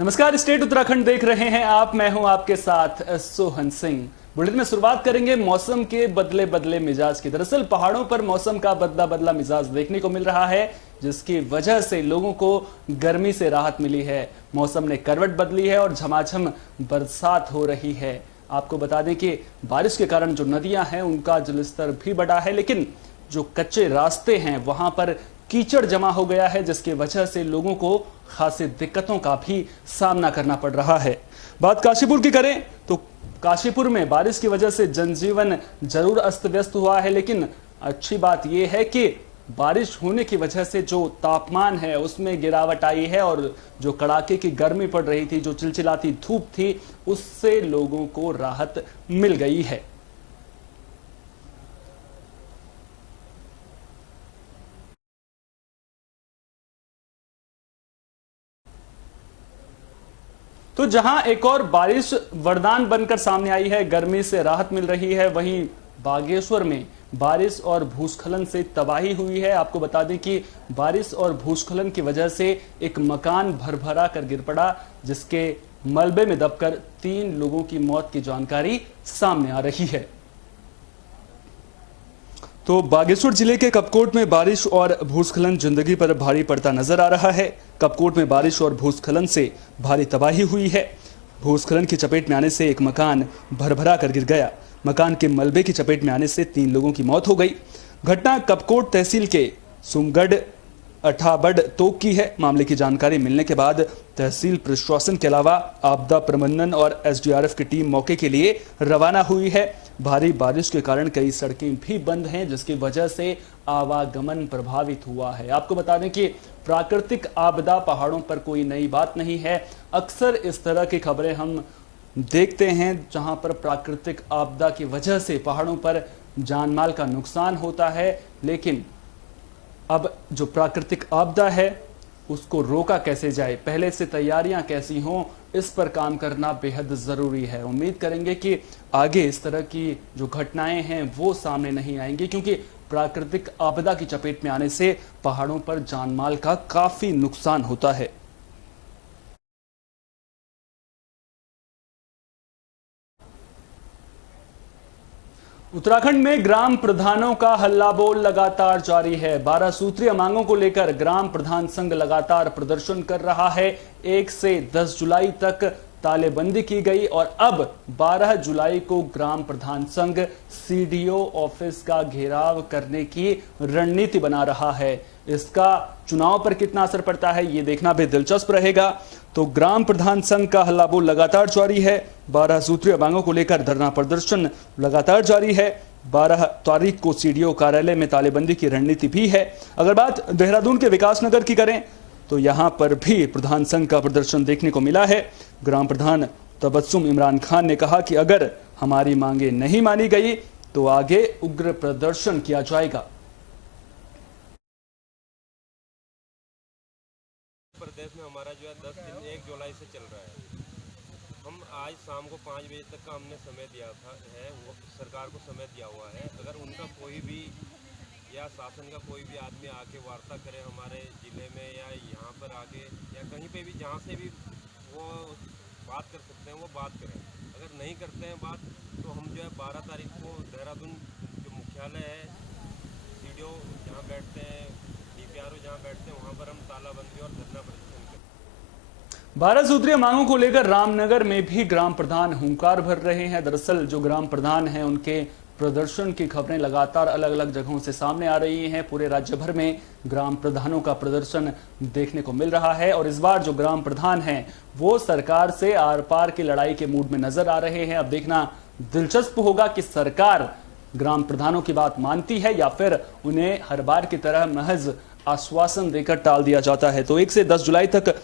नमस्कार, स्टेट उत्तराखंड देख रहे हैं आप। मैं हूं आपके साथ सोहन सिंह। बुलेटिन में शुरुआत करेंगे मौसम के बदले बदले मिजाज की। दरअसल पहाड़ों पर मौसम का बदला बदला मिजाज देखने को मिल रहा है, जिसकी वजह से लोगों को गर्मी से राहत मिली है। मौसम ने करवट बदली है और झमाझम बरसात हो रही है। आपको बता दें कि बारिश के कारण जो नदियां हैं उनका जलस्तर भी बढ़ा है, लेकिन जो कच्चे रास्ते हैं वहां पर कीचड़ जमा हो गया है, जिसकी वजह से लोगों को खासी दिक्कतों का भी सामना करना पड़ रहा है। बात काशीपुर की करें तो काशीपुर में बारिश की वजह से जनजीवन जरूर अस्त व्यस्त हुआ है, लेकिन अच्छी बात यह है कि बारिश होने की वजह से जो तापमान है उसमें गिरावट आई है और जो कड़ाके की गर्मी पड़ रही थी, जो चिलचिलाती धूप थी, उससे लोगों को राहत मिल गई है। तो जहां एक और बारिश वरदान बनकर सामने आई है, गर्मी से राहत मिल रही है, वहीं बागेश्वर में बारिश और भूस्खलन से तबाही हुई है। आपको बता दें कि बारिश और भूस्खलन की वजह से एक मकान भरभरा कर गिर पड़ा, जिसके मलबे में दबकर 3 लोगों की मौत की जानकारी सामने आ रही है। तो बागेश्वर जिले के कपकोट में बारिश और भूस्खलन जिंदगी पर भारी पड़ता नजर आ रहा है। कपकोट में बारिश और भूस्खलन से भारी तबाही हुई है। भूस्खलन की चपेट में आने से एक मकान भरभरा कर गिर गया। मकान के मलबे की चपेट में आने से 3 लोगों की मौत हो गई। घटना कपकोट तहसील के सुमगढ़ अठाबड़ तोक की है। मामले की जानकारी मिलने के बाद तहसील प्रशासन के अलावा आपदा प्रबंधन और एसडीआरएफ की टीम मौके के लिए रवाना हुई है। भारी बारिश के कारण कई सड़कें भी बंद हैं, जिसकी वजह से आवागमन प्रभावित हुआ है। आपको बता दें कि प्राकृतिक आपदा पहाड़ों पर कोई नई बात नहीं है। अक्सर इस तरह की खबरें हम देखते हैं जहां पर प्राकृतिक आपदा की वजह से पहाड़ों पर जानमाल का नुकसान होता है, लेकिन अब जो प्राकृतिक आपदा है उसको रोका कैसे जाए, पहले से तैयारियां कैसी हों, इस पर काम करना बेहद जरूरी है। उम्मीद करेंगे कि आगे इस तरह की जो घटनाएं हैं वो सामने नहीं आएंगी, क्योंकि प्राकृतिक आपदा की चपेट में आने से पहाड़ों पर जानमाल का काफी नुकसान होता है। उत्तराखंड में ग्राम प्रधानों का हल्ला बोल लगातार जारी है। 12 सूत्रीय मांगों को लेकर ग्राम प्रधान संघ लगातार प्रदर्शन कर रहा है। 1 से 10 जुलाई तक तालेबंदी की गई और अब 12 जुलाई को ग्राम प्रधान संघ सीडीओ ऑफिस का घेराव करने की रणनीति बना रहा है। इसका चुनाव पर कितना असर पड़ता है ये देखना भी दिलचस्प रहेगा। तो ग्राम प्रधान संघ का हल्ला बोल लगातार जारी है। 12 सूत्रीय मांगों को लेकर धरना प्रदर्शन लगातार जारी है। 12 तारीख को सीडीओ कार्यालय में तालेबंदी की रणनीति भी है। अगर बात देहरादून के विकासनगर की करें तो यहां पर भी प्रधान संघ का प्रदर्शन देखने को मिला है। ग्राम प्रधान तबस्सुम इमरान खान ने कहा कि अगर हमारी मांगे नहीं मानी गई तो आगे उग्र प्रदर्शन किया जाएगा। प्रदेश में हमारा जो है 10 दिन 1 जुलाई से चल रहा है। हम आज शाम को 5 बजे तक का हमने समय दिया था वो सरकार को समय दिया हुआ है। अगर उनका कोई भी या शासन का कोई भी आदमी आके वार्ता करे हमारे ज़िले में या यहाँ पर आके या कहीं पे भी जहाँ से भी वो बात कर सकते हैं वो बात करें। अगर नहीं करते हैं बात तो हम जो है 12 तारीख को देहरादून जो मुख्यालय है, सीडीओ जहाँ बैठते हैं, डीपीआरओ जहाँ बैठते हैं, वहाँ पर हम तालाबंदी और धरना प्रदर्शन करें। 12 सूत्रीय मांगों को लेकर रामनगर में भी ग्राम प्रधान हुंकार भर रहे हैं। दरअसल जो ग्राम प्रधान हैं उनके प्रदर्शन की खबरें लगातार अलग अलग जगहों से सामने आ रही हैं। पूरे राज्य भर में ग्राम प्रधानों का प्रदर्शन देखने को मिल रहा है और इस बार जो ग्राम प्रधान हैं वो सरकार से आर पार की लड़ाई के मूड में नजर आ रहे हैं। अब देखना दिलचस्प होगा कि सरकार ग्राम प्रधानों की बात मानती है या फिर उन्हें हर बार की तरह महज आश्वासन देकर टाल दिया जाता है। तो 1 से 10 जुलाई तक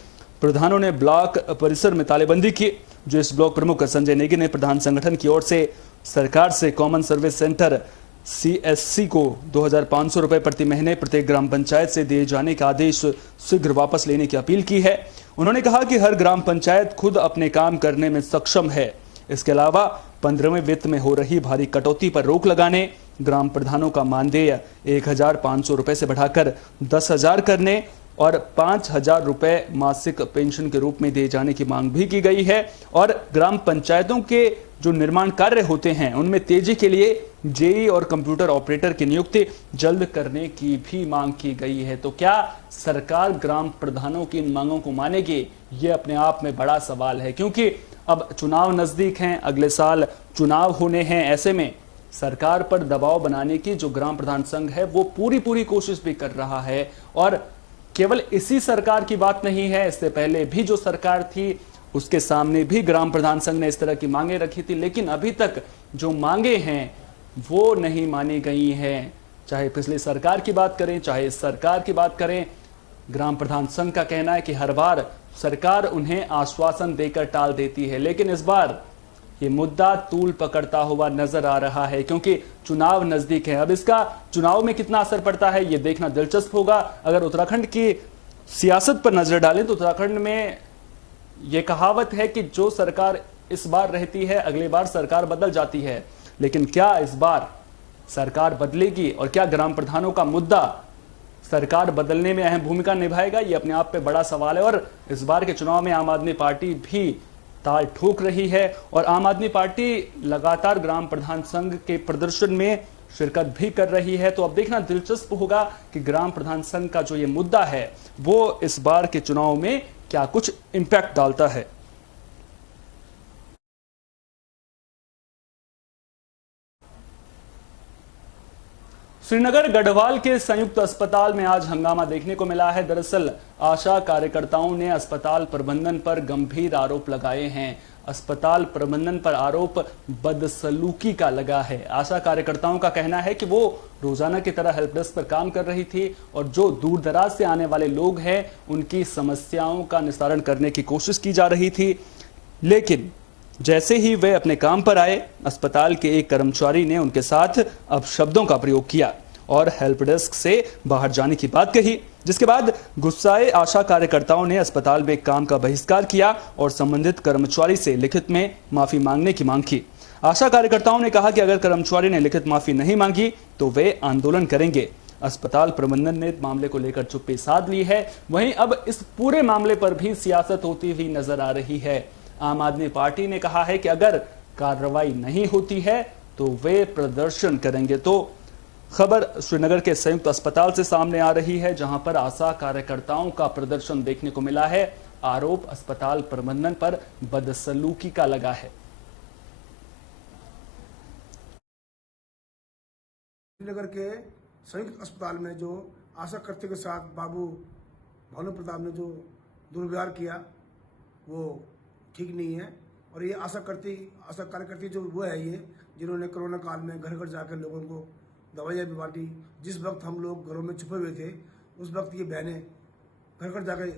प्रधानों ने ब्लॉक परिसर में तालेबंदी की। जो इस ब्लॉक प्रमुख संजय नेगी ने प्रधान संगठन की ओर से सरकार से कॉमन सर्विस सेंटर सीएससी को 2500 रुपए प्रति महीने प्रत्येक ग्राम पंचायत से दिए जाने का आदेश शीघ्र वापस लेने की अपील की है। उन्होंने कहा कि हर ग्राम पंचायत खुद अपने काम करने में सक्षम है। इसके अलावा 15वें वित्त में हो रही भारी कटौती पर रोक लगाने, ग्राम प्रधानों का मानदेय 1500 रुपए से बढ़ाकर 10,000 करने, और 5,000 रुपए मासिक पेंशन के रूप में दिए जाने की मांग भी की गई है। और ग्राम पंचायतों के जो निर्माण कार्य होते हैं उनमें तेजी के लिए जेई और कंप्यूटर ऑपरेटर की नियुक्ति जल्द करने की भी मांग की गई है। तो क्या सरकार ग्राम प्रधानों की इन मांगों को मानेगी, ये अपने आप में बड़ा सवाल है, क्योंकि अब चुनाव नजदीक हैं, अगले साल चुनाव होने हैं। ऐसे में सरकार पर दबाव बनाने की जो ग्राम प्रधान संघ है वो पूरी कोशिश भी कर रहा है। और केवल इसी सरकार की बात नहीं है, इससे पहले भी जो सरकार थी उसके सामने भी ग्राम प्रधान संघ ने इस तरह की मांगे रखी थी, लेकिन अभी तक जो मांगे हैं वो नहीं मानी गई हैं। चाहे पिछली सरकार की बात करें, चाहे इस सरकार की बात करें, ग्राम प्रधान संघ का कहना है कि हर बार सरकार उन्हें आश्वासन देकर टाल देती है, लेकिन इस बार ये मुद्दा तूल पकड़ता हुआ नजर आ रहा है, क्योंकि चुनाव नजदीक है। अब इसका चुनाव में कितना असर पड़ता है ये देखना दिलचस्प होगा। अगर उत्तराखंड की सियासत पर नजर डालें तो उत्तराखंड में ये कहावत है कि जो सरकार इस बार रहती है अगली बार सरकार बदल जाती है, लेकिन क्या इस बार सरकार बदलेगी और क्या ग्राम प्रधानों का मुद्दा सरकार बदलने में अहम भूमिका निभाएगा, ये अपने आप पे बड़ा सवाल है। और इस बार के चुनाव में आम आदमी पार्टी भी ताल ठोक रही है और आम आदमी पार्टी लगातार ग्राम प्रधान संघ के प्रदर्शन में शिरकत भी कर रही है। तो अब देखना दिलचस्प होगा कि ग्राम प्रधान संघ का जो ये मुद्दा है वो इस बार के चुनाव में क्या कुछ इंपैक्ट डालता है। श्रीनगर गढ़वाल के संयुक्त अस्पताल में आज हंगामा देखने को मिला है। दरअसल आशा कार्यकर्ताओं ने अस्पताल प्रबंधन पर गंभीर आरोप लगाए हैं। अस्पताल प्रबंधन पर आरोप बदसलूकी का लगा है। आशा कार्यकर्ताओं का कहना है कि वो रोजाना की तरह हेल्प डेस्क पर काम कर रही थी और जो दूर दराज से आने वाले लोग हैं उनकी समस्याओं का निस्तारण करने की कोशिश की जा रही थी, लेकिन जैसे ही वे अपने काम पर आए अस्पताल के एक कर्मचारी ने उनके साथ अपशब्दों का प्रयोग किया और हेल्प डेस्क से बाहर जाने की बात कही, जिसके बाद गुस्साए आशा कार्यकर्ताओं ने अस्पताल में काम का बहिष्कार किया और संबंधित कर्मचारी से लिखित में माफी मांगने की मांग की। आशा कार्यकर्ताओं ने कहा कि अगर कर्मचारी ने लिखित माफी नहीं मांगी तो वे आंदोलन करेंगे। अस्पताल प्रबंधन ने मामले को लेकर चुप्पी साध ली है। वहीं अब इस पूरे मामले पर भी सियासत होती हुई नजर आ रही है। आम आदमी पार्टी ने कहा है कि अगर कार्रवाई नहीं होती है तो वे प्रदर्शन करेंगे। तो खबर श्रीनगर के संयुक्त अस्पताल से सामने आ रही है, जहां पर आशा कार्यकर्ताओं का प्रदर्शन देखने को मिला है। आरोप अस्पताल प्रबंधन पर बदसलूकी का लगा है। श्रीनगर के संयुक्त अस्पताल में जो आशा कर्ती के साथ बाबू भानु प्रताप ने जो दुर्व्यवहार किया वो ठीक नहीं है। और ये आशा कार्यकर्ती जो वो है ये जिन्होंने कोरोना काल में घर घर जाकर लोगों को दवाइयाँ भी बांटी। जिस वक्त हम लोग घरों में छुपे हुए थे उस वक्त ये बहनें घर घर जाकर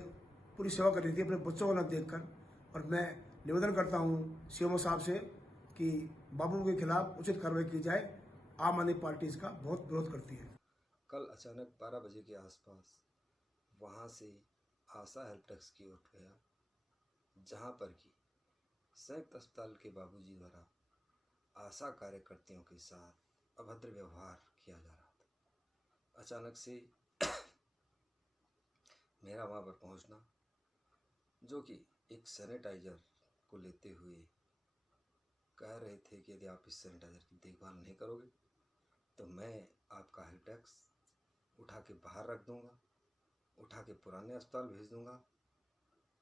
पूरी सेवा कर रही थी अपने बच्चों को न देखकर। और मैं निवेदन करता हूँ सीएमओ साहब से कि बाबू के खिलाफ उचित कार्रवाई की जाए। आम आदमी पार्टी इसका बहुत विरोध करती है। कल अचानक 12 बजे के आसपास वहाँ से आशा हेल्प डेस्क की ओर गया, जहाँ पर कि संयुक्त अस्पताल के बाबूजी द्वारा आशा कार्यकर्तियों के साथ अभद्र व्यवहार किया जा रहा था। अचानक से मेरा वहाँ पर पहुँचना, जो कि एक सैनिटाइजर को लेते हुए कह रहे थे कि यदि आप इस सैनिटाइजर की देखभाल नहीं करोगे तो मैं आपका हेल्प डेस्क उठा के बाहर रख दूंगा, उठा के पुराने अस्पताल भेज दूंगा,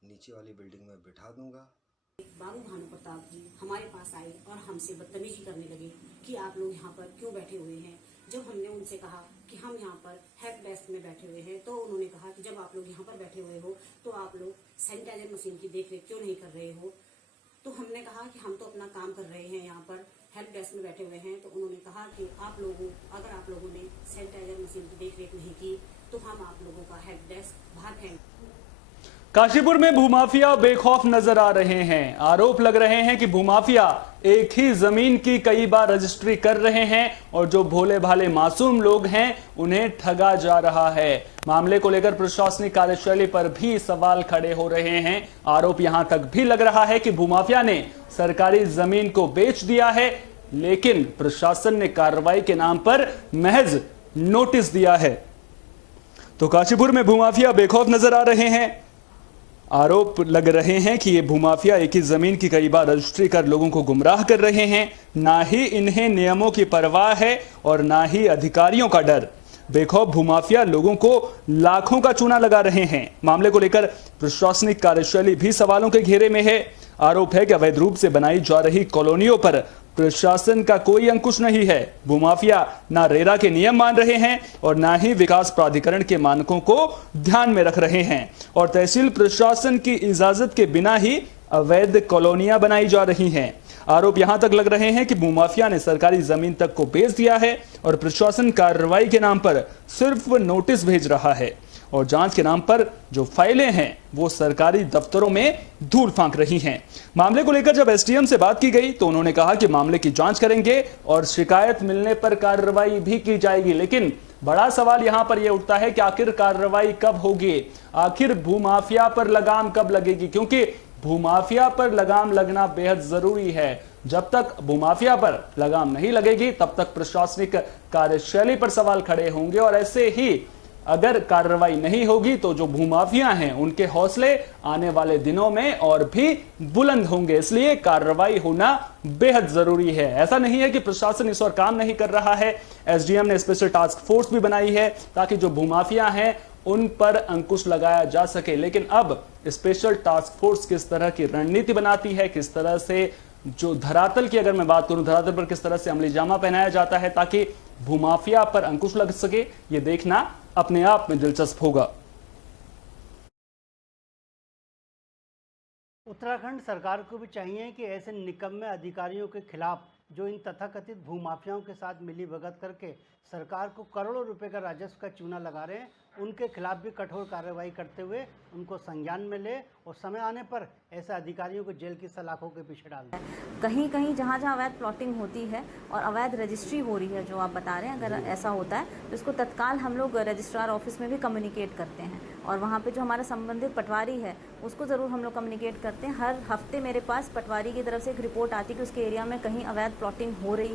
नीचे वाली बिल्डिंग में बिठा दूंगा। बाबू भानु प्रताप जी हमारे पास आए और हमसे बदतमीजी करने लगे कि आप लोग यहाँ पर क्यों बैठे हुए हैं। जब हमने उनसे कहा कि हम यहाँ पर हेल्प डेस्क में बैठे हुए हैं तो उन्होंने कहा कि जब आप लोग यहाँ पर बैठे हुए हो तो आप लोग सैनिटाइजर मशीन की देखरेख क्यों नहीं कर रहे हो। तो हमने कहा कि हम तो अपना काम कर रहे हैं, यहाँ पर हेल्प डेस्क में बैठे हुए हैं। तो उन्होंने कहा कि अगर आप लोगों ने सैनिटाइजर मशीन की देखरेख नहीं की तो हम आप लोगों का हेल्प डेस्क बाहर फेंक। काशीपुर में भूमाफिया बेखौफ नजर आ रहे हैं। आरोप लग रहे हैं कि भूमाफिया एक ही जमीन की कई बार रजिस्ट्री कर रहे हैं और जो भोले भाले मासूम लोग हैं उन्हें ठगा जा रहा है। मामले को लेकर प्रशासनिक कार्यशैली पर भी सवाल खड़े हो रहे हैं। आरोप यहां तक भी लग रहा है कि भूमाफिया ने सरकारी जमीन को बेच दिया है, लेकिन प्रशासन ने कार्रवाई के नाम पर महज नोटिस दिया है। तो काशीपुर में भूमाफिया बेखौफ नजर आ रहे हैं। आरोप लग रहे हैं कि ये भूमाफिया एक ही जमीन की कई बार रजिस्ट्री कर लोगों को गुमराह कर रहे हैं। ना ही इन्हें नियमों की परवाह है और ना ही अधिकारियों का डर। बेखौफ भूमाफिया लोगों को लाखों का चूना लगा रहे हैं। मामले को लेकर प्रशासनिक कार्यशैली भी सवालों के घेरे में है। आरोप है कि अवैध रूप से बनाई जा रही कॉलोनियों पर प्रशासन का कोई अंकुश नहीं है। भूमाफिया ना रेरा के नियम मान रहे हैं और ना ही विकास प्राधिकरण के मानकों को ध्यान में रख रहे हैं और तहसील प्रशासन की इजाजत के बिना ही अवैध कॉलोनियां बनाई जा रही हैं। आरोप यहां तक लग रहे हैं कि भूमाफिया ने सरकारी जमीन तक को बेच दिया है और प्रशासन कार्रवाई के नाम पर सिर्फ नोटिस भेज रहा है और जांच के नाम पर जो फाइलें हैं वो सरकारी दफ्तरों में धूल फांक रही हैं। मामले को लेकर जब एसडीएम से बात की गई तो उन्होंने कहा कि मामले की जांच करेंगे और शिकायत मिलने पर कार्रवाई भी की जाएगी। लेकिन बड़ा सवाल यहां पर यह उठता है कि आखिर कार्रवाई कब होगी, आखिर भूमाफिया पर लगाम कब लगेगी, क्योंकि भूमाफिया पर लगाम लगना बेहद जरूरी है। जब तक भूमाफिया पर लगाम नहीं लगेगी तब तक प्रशासनिक कार्यशैली पर सवाल खड़े होंगे और ऐसे ही अगर कार्रवाई नहीं होगी तो जो भूमाफिया हैं उनके हौसले आने वाले दिनों में और भी बुलंद होंगे। इसलिए कार्रवाई होना बेहद जरूरी है। ऐसा नहीं है कि प्रशासन इस ओर काम नहीं कर रहा है। एसडीएम ने स्पेशल टास्क फोर्स भी बनाई है ताकि जो भूमाफिया हैं उन पर अंकुश लगाया जा सके। लेकिन अब स्पेशल टास्क फोर्स किस तरह की रणनीति बनाती है, किस तरह से जो धरातल की अगर मैं बात करूं, धरातल पर किस तरह से अमली जामा पहनाया जाता है ताकि भूमाफिया पर अंकुश लग सके, ये देखना अपने आप में दिलचस्प होगा। उत्तराखंड सरकार को भी चाहिए कि ऐसे निकम्मे अधिकारियों के खिलाफ जो इन तथाकथित भूमाफियाओं के साथ मिलीभगत करके सरकार को करोड़ों रुपए का राजस्व का चूना लगा रहे हैं, उनके खिलाफ भी कठोर कार्रवाई करते हुए उनको संज्ञान में ले और समय आने पर ऐसे अधिकारियों को जेल की सलाखों के पीछे डाल दें। कहीं कहीं जहाँ जहाँ अवैध प्लॉटिंग होती है और अवैध रजिस्ट्री हो रही है, जो आप बता रहे हैं, अगर ऐसा होता है तो इसको तत्काल हम लोग रजिस्ट्रार ऑफिस में भी कम्युनिकेट करते हैं और वहाँ पे जो हमारा संबंधित पटवारी है उसको ज़रूर हम लोग कम्युनिकेट करते हैं। हर हफ्ते मेरे पास पटवारी की तरफ से एक रिपोर्ट आती है कि उसके एरिया में कहीं अवैध प्लॉटिंग हो रही है।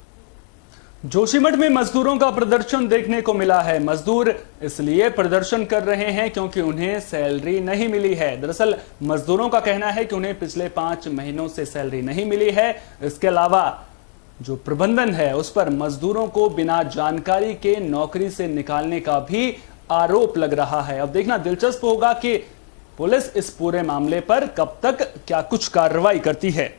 जोशीमठ में मजदूरों का प्रदर्शन देखने को मिला है। मजदूर इसलिए प्रदर्शन कर रहे हैं क्योंकि उन्हें सैलरी नहीं मिली है। दरअसल मजदूरों का कहना है कि उन्हें पिछले 5 महीनों से सैलरी नहीं मिली है। इसके अलावा जो प्रबंधन है उस पर मजदूरों को बिना जानकारी के नौकरी से निकालने का भी आरोप लग रहा है। अब देखना दिलचस्प होगा कि पुलिस इस पूरे मामले पर कब तक क्या कुछ कार्रवाई करती है।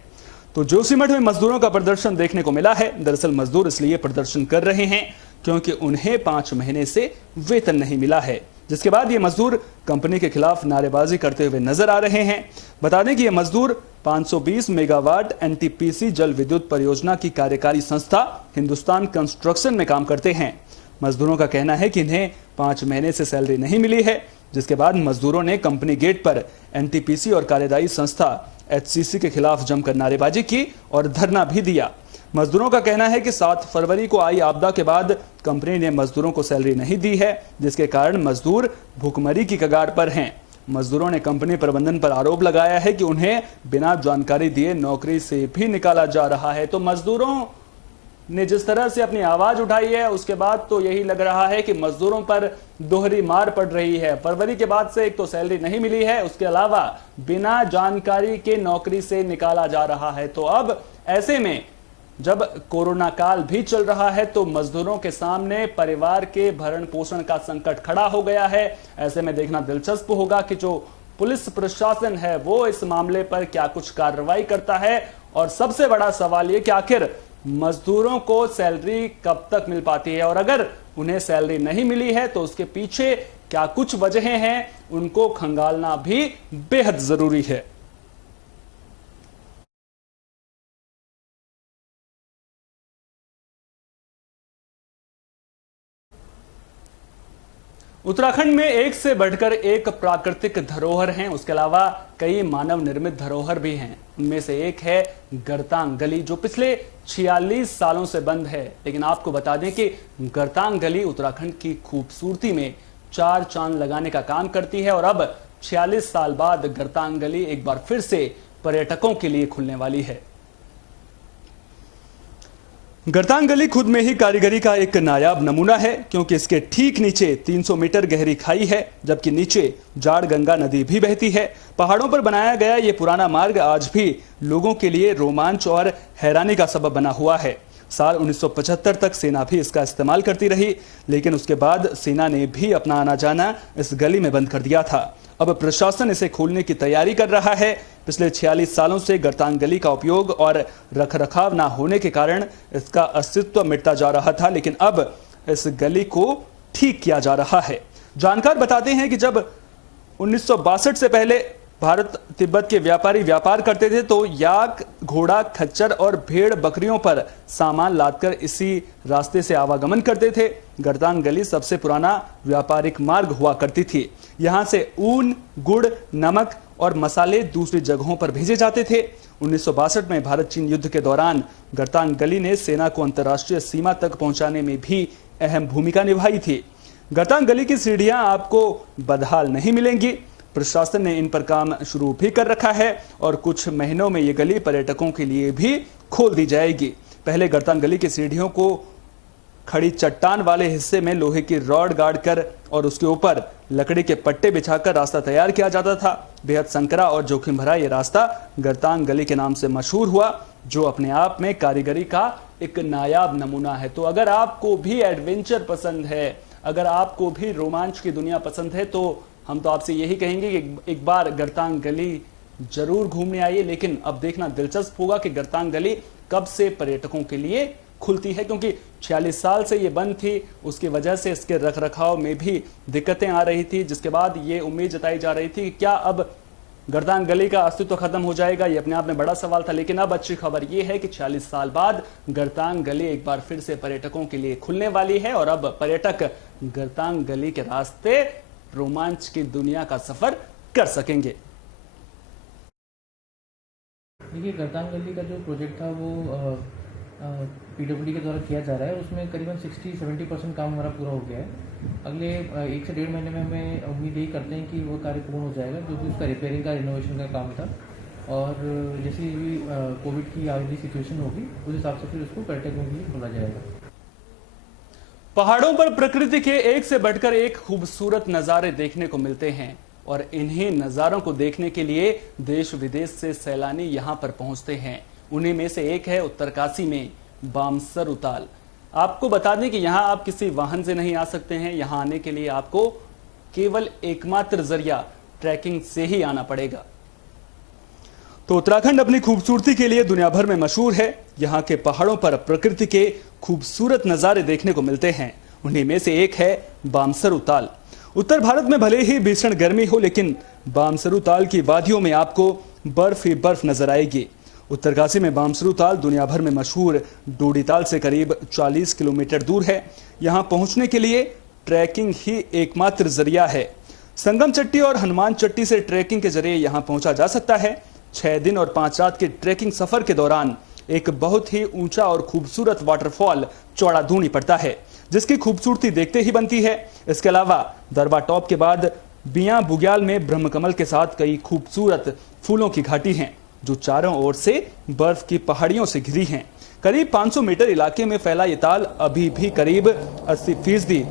तो जोशीमठ में मजदूरों का प्रदर्शन देखने को मिला है। दरअसल मजदूर इसलिए प्रदर्शन कर रहे हैं क्योंकि उन्हें 5 महीने से वेतन नहीं मिला है, जिसके बाद ये मजदूर कंपनी के खिलाफ नारेबाजी करते हुए नजर आ रहे हैं। बता दें कि ये मजदूर 520 मेगावाट एनटीपीसी जल विद्युत परियोजना की कार्यकारी संस्था हिंदुस्तान कंस्ट्रक्शन में काम करते हैं। मजदूरों का कहना है कि इन्हें 5 महीने से सैलरी नहीं मिली है, जिसके बाद मजदूरों ने कंपनी गेट पर एनटीपीसी और कार्यदायी संस्था एचसीसी के खिलाफ जमकर नारेबाजी की और धरना भी दिया। मजदूरों का कहना है कि 7 फरवरी को आई आपदा के बाद कंपनी ने मजदूरों को सैलरी नहीं दी है, जिसके कारण मजदूर भूखमरी की कगार पर हैं। मजदूरों ने कंपनी प्रबंधन पर आरोप लगाया है कि उन्हें बिना जानकारी दिए नौकरी से भी निकाला जा रहा है। तो मजदूरों ने जिस तरह से अपनी आवाज उठाई है उसके बाद तो यही लग रहा है कि मजदूरों पर दोहरी मार पड़ रही है। फरवरी के बाद से एक तो सैलरी नहीं मिली है, उसके अलावा बिना जानकारी के नौकरी से निकाला जा रहा है। तो अब ऐसे में जब कोरोना काल भी चल रहा है तो मजदूरों के सामने परिवार के भरण पोषण का संकट खड़ा हो गया है। ऐसे में देखना दिलचस्प होगा कि जो पुलिस प्रशासन है वो इस मामले पर क्या कुछ कार्रवाई करता है। और सबसे बड़ा सवाल ये कि आखिर मजदूरों को सैलरी कब तक मिल पाती है और अगर उन्हें सैलरी नहीं मिली है तो उसके पीछे क्या कुछ वजहें हैं, उनको खंगालना भी बेहद जरूरी है। उत्तराखंड में एक से बढ़कर एक प्राकृतिक धरोहर हैं, उसके अलावा कई मानव निर्मित धरोहर भी हैं। उनमें से एक है गरतांग गली, जो पिछले 46 सालों से बंद है। लेकिन आपको बता दें कि गरतांग गली उत्तराखंड की खूबसूरती में 4 चांद लगाने का काम करती है और अब 46 साल बाद गरतांग गली एक बार फिर से पर्यटकों के लिए खुलने वाली है। गरतांग गली खुद में ही कारीगरी का एक नायाब नमूना है, क्योंकि इसके ठीक नीचे 300 मीटर गहरी खाई है, जबकि नीचे जाड़ गंगा नदी भी बहती है। पहाड़ों पर बनाया गया ये पुराना मार्ग आज भी लोगों के लिए रोमांच और हैरानी का सबब बना हुआ है। साल 1975 तक सेना भी इसका इस्तेमाल करती रही, लेकिन उसके बाद सेना ने भी अपना आना जाना इस गली में बंद कर दिया था। अब प्रशासन इसे खोलने की तैयारी कर रहा है। पिछले 46 सालों से गरतांग गली का उपयोग और रखरखाव ना होने के कारण इसका अस्तित्व मिटता जा रहा था, लेकिन अब इस गली को ठीक किया जा रहा है। जानकार बताते हैं कि जब 1962 से पहले भारत तिब्बत के व्यापारी व्यापार करते थे तो याक, घोड़ा, खच्चर और भेड़ बकरियों पर सामान लादकर इसी रास्ते से आवागमन करते थे। गरतांग गली सबसे पुराना व्यापारिक मार्ग हुआ करती थी। यहां से ऊन, गुड़, नमक और मसाले दूसरी जगहों पर भेजे जाते थे। 1962 में भारत चीन युद्ध के दौरान गरतांग गली ने सेना को अंतर्राष्ट्रीय सीमा तक पहुंचाने में भी अहम भूमिका निभाई थी। गरतांग गली की सीढ़ियां आपको बदहाल नहीं मिलेंगी। प्रशासन ने इन पर काम शुरू भी कर रखा है और कुछ महीनों में ये गली पर्यटकों के लिए भी खोल दी जाएगी। पहले गरतांग गली की सीढ़ियों को खड़ी चट्टान वाले हिस्से में लोहे की रॉड गाड़कर और उसके ऊपर लकड़ी के पट्टे बिछाकर रास्ता तैयार किया जाता था। बेहद संकरा और जोखिम भरा ये रास्ता गरतांग गली के नाम से मशहूर हुआ, जो अपने आप में कारीगरी का एक नायाब नमूना है। तो अगर आपको भी एडवेंचर पसंद है, अगर आपको भी रोमांच की दुनिया पसंद है, तो हम तो आपसे यही कहेंगे कि एक बार गरतांग गली जरूर घूमने आइए। लेकिन अब देखना दिलचस्प होगा कि गरतांग गली कब से पर्यटकों के लिए खुलती है, क्योंकि 46 साल से ये बंद थी। उसकी वजह से इसके रखरखाव में भी दिक्कतें आ रही थी, जिसके बाद ये उम्मीद जताई जा रही थी कि क्या अब गरतांग गली का अस्तित्व खत्म हो जाएगा। ये अपने आप में बड़ा सवाल था, लेकिन अब अच्छी खबर ये है कि 46 साल बाद गरतांग गली एक बार फिर से पर्यटकों के लिए खुलने वाली है और अब पर्यटक गरतांग गली के रास्ते रोमांच की दुनिया का सफर कर सकेंगे। देखिए, गरतांग गली का जो प्रोजेक्ट था वो पीडब्ल्यूडी के द्वारा किया जा रहा है। उसमें करीबन 60-70% काम हमारा पूरा हो गया है। अगले 1 से 1.5 महीने में हमें उम्मीद यही करते हैं कि वो कार्य पूर्ण हो जाएगा, जो कि उसका रिपेयरिंग का, रिनोवेशन का काम था। और जैसे भी कोविड की आगे सिचुएशन होगी उस हिसाब से फिर उसको पर्यटकों के लिए खोला जाएगा। पहाड़ों पर प्रकृति के एक से बढ़कर एक खूबसूरत नज़ारे देखने को मिलते हैं और इन्हीं नज़ारों को देखने के लिए देश विदेश से सैलानी यहां पर पहुंचते हैं। उन्हीं में से एक है उत्तरकाशी में बामसर उताल। आपको बता दें कि यहां आप किसी वाहन से नहीं आ सकते हैं। यहां आने के लिए आपको केवल एकमात्र जरिया ट्रैकिंग से ही आना पड़ेगा। तो उत्तराखंड अपनी खूबसूरती के लिए दुनिया भर में मशहूर है। यहाँ के पहाड़ों पर प्रकृति के खूबसूरत नज़ारे देखने को मिलते हैं। उन्हीं में से एक है बामसर उताल। उत्तर भारत में भले ही भीषण गर्मी हो, लेकिन बामसर उताल की वादियों में आपको बर्फ ही बर्फ नजर आएगी। उत्तरकाशी में बामसर उताल दुनिया भर में मशहूर डोडीताल से करीब 40 किलोमीटर दूर है। यहाँ पहुँचने के लिए ट्रैकिंग ही एकमात्र जरिया है। संगम चट्टी और हनुमान चट्टी से ट्रैकिंग के जरिए यहाँ पहुँचा जा सकता है। 6 दिन और 5 रात के ट्रैकिंग सफर के दौरान एक बहुत ही ऊंचा और खूबसूरत वाटरफॉल चौड़ा दूनी पड़ता है, जिसकी खूबसूरती देखते ही बनती है। इसके अलावा दरबा टॉप के बाद बियां बुग्याल में ब्रह्मकमल के साथ कई खूबसूरत फूलों की घाटी हैं, जो चारों ओर से बर्फ की पहाड़ियों से घिरी हैं। करीब 500 मीटर इलाके में फैला ये ताल अभी भी करीब 80%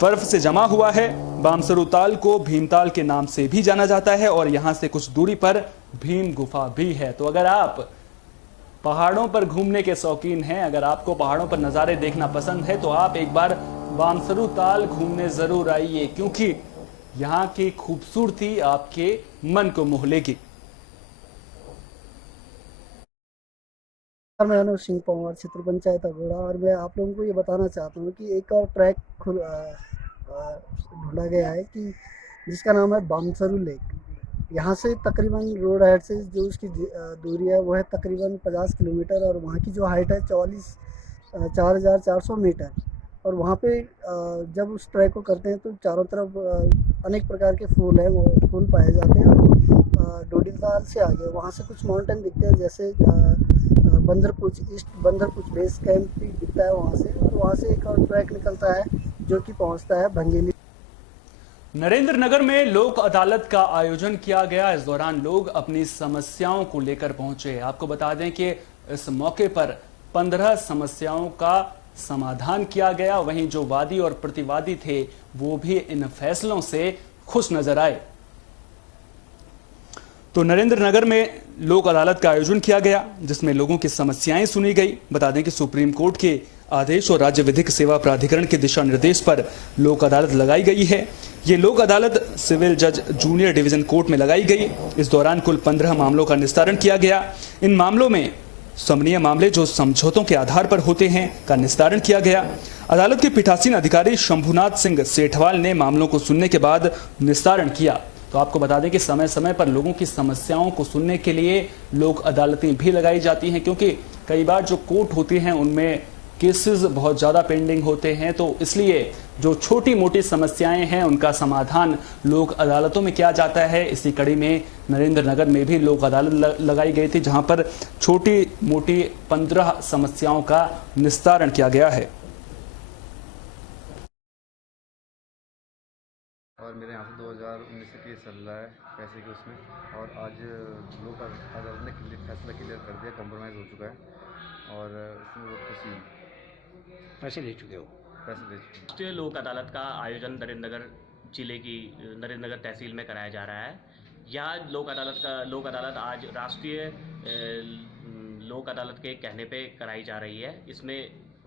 बर्फ से जमा हुआ है। बामसर उताल को भीमताल के नाम से भी जाना जाता है और यहाँ से कुछ दूरी पर भीम गुफा भी है। तो अगर आप पहाड़ों पर घूमने के शौकीन हैं, अगर आपको पहाड़ों पर नज़ारे देखना पसंद है, तो आप एक बार बामसर उताल घूमने जरूर आइए, क्योंकि यहाँ की खूबसूरती आपके मन को मोह लेगी। मैं अनुज सिंह पंवार, क्षेत्र पंचायत अघोड़ा, और मैं आप लोगों को ये बताना चाहता हूँ कि एक और ट्रैक ढूंढा गया है कि जिसका नाम है बामसरू लेक। यहाँ से तकरीबन रोड हेड से जो उसकी दूरी है वो है तकरीबन 50 किलोमीटर और वहाँ की जो हाइट है 4,400 मीटर। और वहाँ पे जब उस ट्रैक को करते हैं तो चारों तरफ अनेक प्रकार के फूल हैं, वो फूल पाए जाते हैं। और डोडीताल से आगे वहाँ से कुछ माउंटेन दिखते हैं, जैसे बंदरपुच, ईस्ट बंदरपुच बेस कैंप भी दिखता है वहाँ से। तो वहाँ से एक और ट्रैक निकलता है जो कि पहुँचता है भंगेली। नरेंद्र नगर में लोक अदालत का आयोजन किया गया। इस दौरान लोग अपनी समस्याओं को लेकर पहुंचे। आपको बता दें कि इस मौके पर 15 समस्याओं का समाधान किया गया। वहीं जो वादी और प्रतिवादी थे वो भी इन फैसलों से खुश नजर आए। तो नरेंद्र नगर में लोक अदालत का आयोजन किया गया जिसमें लोगों की समस्याएं सुनी गई। बता दें कि सुप्रीम कोर्ट के आदेश और राज्य विधिक सेवा प्राधिकरण के दिशा निर्देश पर लोक अदालत लगाई गई है। ये लोक अदालत सिविल जज जूनियर डिवीजन कोर्ट में लगाई गई। इस दौरान कुल 15 मामलों का निस्तारण किया गया। इन मामलों में समन्वय मामले जो समझौतों के आधार पर होते हैं का निस्तारण किया गया। अदालत के पीठासीन अधिकारी शंभुनाथ सिंह सेठवाल ने मामलों को सुनने के बाद निस्तारण किया। तो आपको बता दें कि समय समय पर लोगों की समस्याओं को सुनने के लिए लोक अदालतें भी लगाई जाती हैं, क्योंकि कई बार जो कोर्ट होती हैं उनमें केसेस बहुत ज़्यादा पेंडिंग होते हैं। तो इसलिए जो छोटी मोटी समस्याएं हैं उनका समाधान लोक अदालतों में किया जाता है। इसी कड़ी में नरेंद्र नगर में भी लोक अदालत लगाई गई थी जहां पर छोटी मोटी 15 समस्याओं का निस्तारण किया गया है। और मेरे यहाँ से 2019 से केस चल रहा है पैसे के उसमें, और आज लोक अदालत ने फैसला क्लियर कर दिया, कॉम्प्रोमाइज़ हो चुका है और इसमें बहुत खुशी। पैसे ले चुके हो? पैसे ले चुके। राष्ट्रीय लोक अदालत का आयोजन नरेंद्र नगर जिले की नरेंद्र नगर तहसील में कराया जा रहा है। यह लोक अदालत आज राष्ट्रीय लोक अदालत के कहने पे कराई जा रही है। इसमें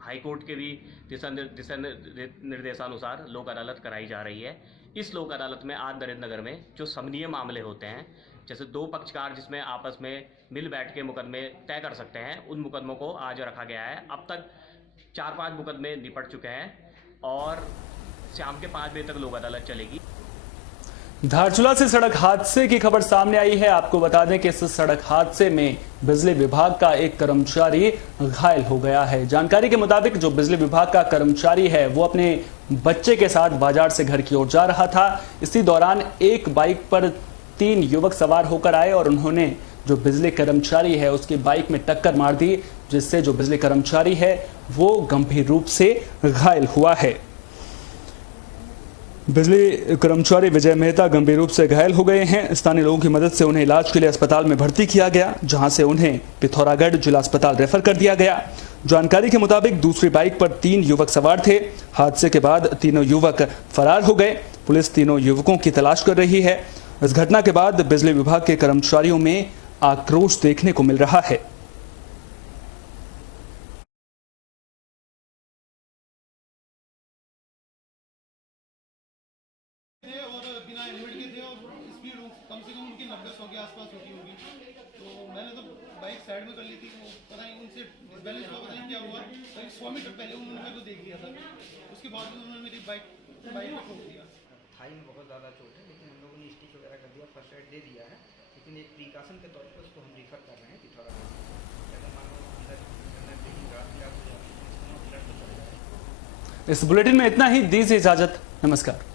हाई कोर्ट के भी दिशा निर्देशानुसार लोक अदालत कराई जा रही है। इस लोक अदालत में आज नरेंद्र नगर में जो समन्वय मामले होते हैं, जैसे दो पक्षकार जिसमें आपस में मिल बैठ के मुकदमे तय कर सकते हैं, उन मुकदमों को आज रखा गया है। अब तक 4-5 मुकदमे निपट चुके हैं और शाम के 5 बजे तक लोक अदालत चलेगी। धारचूला से सड़क हादसे की खबर सामने आई है। आपको बता दें कि इस सड़क हादसे में बिजली विभाग का एक कर्मचारी घायल हो गया है। जानकारी के मुताबिक जो बिजली विभाग का कर्मचारी है वो अपने बच्चे के साथ बाजार से घर की ओर जा रहा था। इसी दौरान एक बाइक पर 3 युवक सवार होकर आए और उन्होंने जो बिजली कर्मचारी है उसकी बाइक में टक्कर मार दी, जिससे जो बिजली कर्मचारी है वो गंभीर रूप से घायल हुआ है। बिजली कर्मचारी विजय मेहता गंभीर रूप से घायल हो गए हैं। स्थानीय लोगों की मदद से उन्हें इलाज के लिए अस्पताल में भर्ती किया गया, जहां से उन्हें पिथौरागढ़ जिला अस्पताल रेफर कर दिया गया। जानकारी के मुताबिक दूसरी बाइक पर 3 युवक सवार थे। हादसे के बाद तीनों युवक फरार हो गए। पुलिस तीनों युवकों की तलाश कर रही है। इस घटना के बाद बिजली विभाग के कर्मचारियों में आक्रोश देखने को मिल रहा है। बिना हेलमेट के थे और स्पीड कम से कम उनकी 90-100 के आसपास होती होगी। तो मैंने तो बाइक साइड में कर ली थी। वो पता नहीं उनसे डिसबैलेंस हुआ, पता नहीं क्या हुआ। करीब 100 मीटर पहले उन्होंने मेरे को देख लिया था। उसके बाद उन्होंने मेरी बाइक पे ठोक दिया। थाई में बहुत ज़्यादा चोट है, लेकिन हम लोगों ने स्टिच वगैरह कर दिया, फर्स्ट एड दे दिया है, लेकिन एक प्रिकॉशन के तौर पर उसको हम रिफर कर रहे हैं पिथौरागढ़। अगर मान लो अंदर ब्रेकिंग गार्ड या ब्लड तो चल जाएगा। इस बुलेटिन में इतना ही। दीजिए इजाजत। नमस्कार।